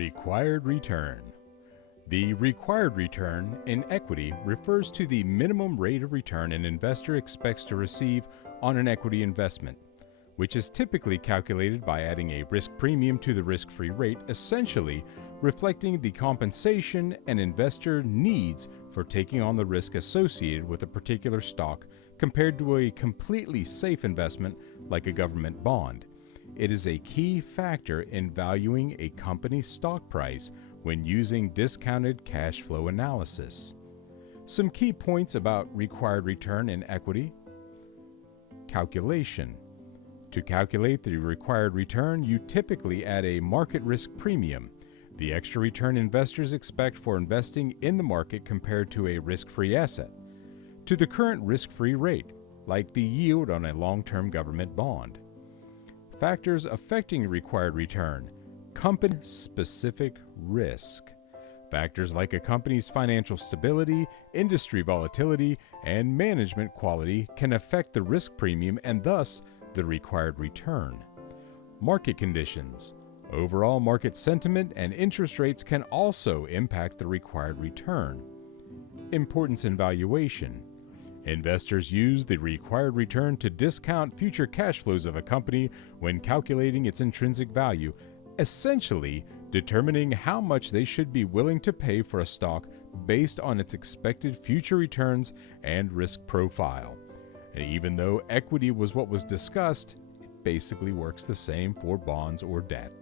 Required return. The required return in equity refers to the minimum rate of return an investor expects to receive on an equity investment, which is typically calculated by adding a risk premium to the risk-free rate, essentially reflecting the compensation an investor needs for taking on the risk associated with a particular stock compared to a completely safe investment like a government bond. It is a key factor in valuing a company's stock price when using discounted cash flow analysis. Some key points about required return in equity. Calculation. To calculate the required return, you typically add a market risk premium, the extra return investors expect for investing in the market compared to a risk-free asset, to the current risk-free rate, like the yield on a long-term government bond. Factors affecting required return. Company-specific risk. Factors like a company's financial stability, industry volatility, and management quality can affect the risk premium and thus the required return. Market conditions. Overall market sentiment and interest rates can also impact the required return. Importance in valuation. Investors use the required return to discount future cash flows of a company when calculating its intrinsic value, essentially determining how much they should be willing to pay for a stock based on its expected future returns and risk profile. And even though equity was what was discussed, it basically works the same for bonds or debt.